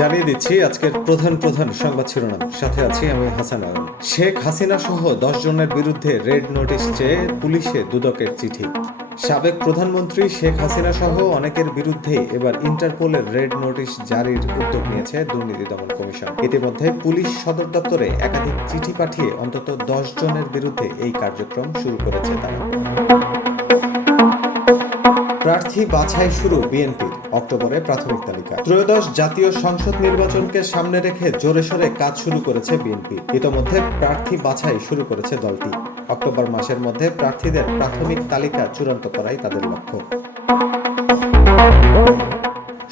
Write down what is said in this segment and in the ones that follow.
জানিয়ে দিচ্ছি আজকের প্রধান সংবাদ শিরোনাম। সাথে আছি আমি হাসান আয়ন। শেখ হাসিনা সহ 10 জনের বিরুদ্ধে রেড নোটিশ চেয়ে পুলিশে দুদকের চিঠি। সাবেক প্রধানমন্ত্রী শেখ হাসিনা সহ অনেকের বিরুদ্ধে এবার ইন্টারপোলের রেড নোটিশ জারির উদ্যোগ নিয়েছে দুর্নীতি দমন কমিশন। ইতিমধ্যে পুলিশ সদর দপ্তরে একাধিক চিঠি পাঠিয়ে অন্তত 10 জনের বিরুদ্ধে এই কার্যক্রম শুরু করেছে তারা। প্রার্থী বাছাই শুরু বিএনপির, অক্টোবরে প্রাথমিক তালিকা। ত্রয়োদশ জাতীয় সংসদ নির্বাচনকে সামনে রেখে জোরে সোরে কাজ শুরু করেছে বিএনপি। ইতোমধ্যে প্রার্থী বাছাই শুরু করেছে দলটি। অক্টোবর মাসের মধ্যে প্রার্থীদের প্রাথমিক তালিকা চূড়ান্ত করাই তাদের লক্ষ্য।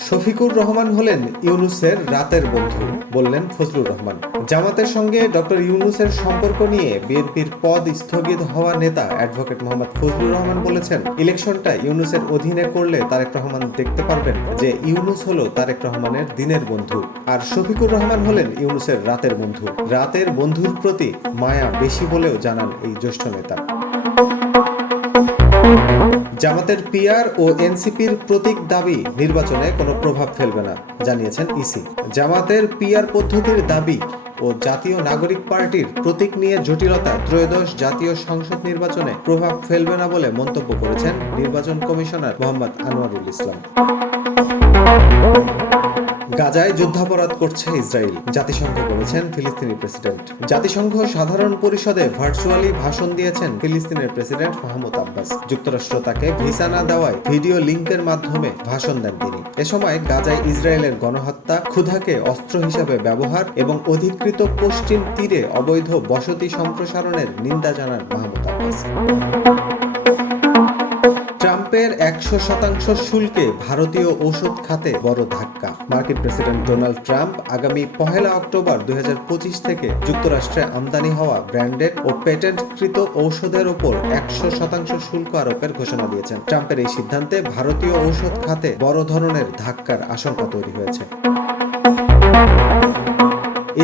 শফিকুর রহমান হলেন ইউনূসের রাতের বন্ধু, বললেন ফজলুর রহমান। জামাতের সঙ্গে ডক্টর ইউনূসের সম্পর্ক নিয়ে বিএনপির পদ স্থগিত হওয়া নেতা অ্যাডভোকেট মোহাম্মদ ফজলুর রহমান বলেছেন, ইলেকশনটা ইউনূসের অধীনে করলে তারেক রহমান দেখতে পারবেন যে ইউনূস হলো তারেক রহমানের দিনের বন্ধু, আর শফিকুর রহমান হলেন ইউনূসের রাতের বন্ধু। রাতের বন্ধুর প্রতি মায়া বেশি বলেও জানান এই জ্যেষ্ঠ নেতা। জামাতের পিআর ও এনসিপির প্রতীক দাবি নির্বাচনে কোনো প্রভাব ফেলবে না, জানিয়েছেন ইসি। জামাতের পিআর পদ্ধতির দাবি ও জাতীয় নাগরিক পার্টির প্রতীক নিয়ে জটিলতা ত্রয়োদশ জাতীয় সংসদ নির্বাচনে প্রভাব ফেলবে না বলে মন্তব্য করেছেন নির্বাচন কমিশনার মোহাম্মদ আনোয়ারুল ইসলাম। গাজায় যুদ্ধাপরাধ করছে ইসরায়েল, জাতিসংঘ বলেছেন ফিলিস্তিনি প্রেসিডেন্ট। জাতিসংঘ সাধারণ পরিষদে ভার্চুয়ালি ভাষণ দিয়েছেন ফিলিস্তিনের প্রেসিডেন্ট মাহমুদ আব্বাস। যুক্তরাষ্ট্র তাকে ভিসা না দেওয়ায় ভিডিও লিঙ্কের মাধ্যমে ভাষণ দেন তিনি। এ সময় গাজায় ইসরায়েলের গণহত্যা, ক্ষুধাকে অস্ত্র হিসেবে ব্যবহার এবং অধিকৃত পশ্চিম তীরে অবৈধ বসতি সম্প্রসারণের নিন্দা জানান মাহমুদ আব্বাস। ট্রাম্পের 100% শুল্কে ভারতীয় ঔষধ খাতে বড় ধাক্কা। মার্কিন প্রেসিডেন্ট ডোনাল্ড ট্রাম্প আগামী 1 অক্টোবর 2025 থেকে যুক্তরাষ্ট্রে আমদানি হওয়া ব্র্যান্ডেড ও পেটেন্টকৃত ঔষধের ওপর 100% শুল্ক আরোপের ঘোষণা দিয়েছেন। ট্রাম্পের এই সিদ্ধান্তে ভারতীয় ঔষধ খাতে বড় ধরনের ধাক্কার আশঙ্কা তৈরি হয়েছে।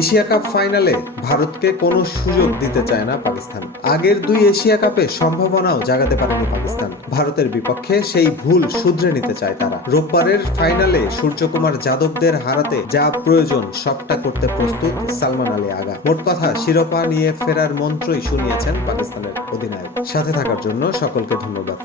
এশিয়া কাপ ফাইনালে ভারতকে কোনো সুযোগ দিতে চায় না পাকিস্তান। আগের 2 এশিয়া কাপে সম্ভাবনাও জাগাতে পারেনি পাকিস্তান। ভারতের বিপক্ষে সেই ভুল শুধরে নিতে চায় তারা। রোববারের ফাইনালে সূর্যকুমার যাদবদের হারাতে যা প্রয়োজন সবটা করতে প্রস্তুত সালমান আলী আগা। মোট কথা, শিরোপা নিয়ে ফেরার মন্ত্রই শুনিয়েছেন পাকিস্তানের অধিনায়ক। সাথে থাকার জন্য সকলকে ধন্যবাদ।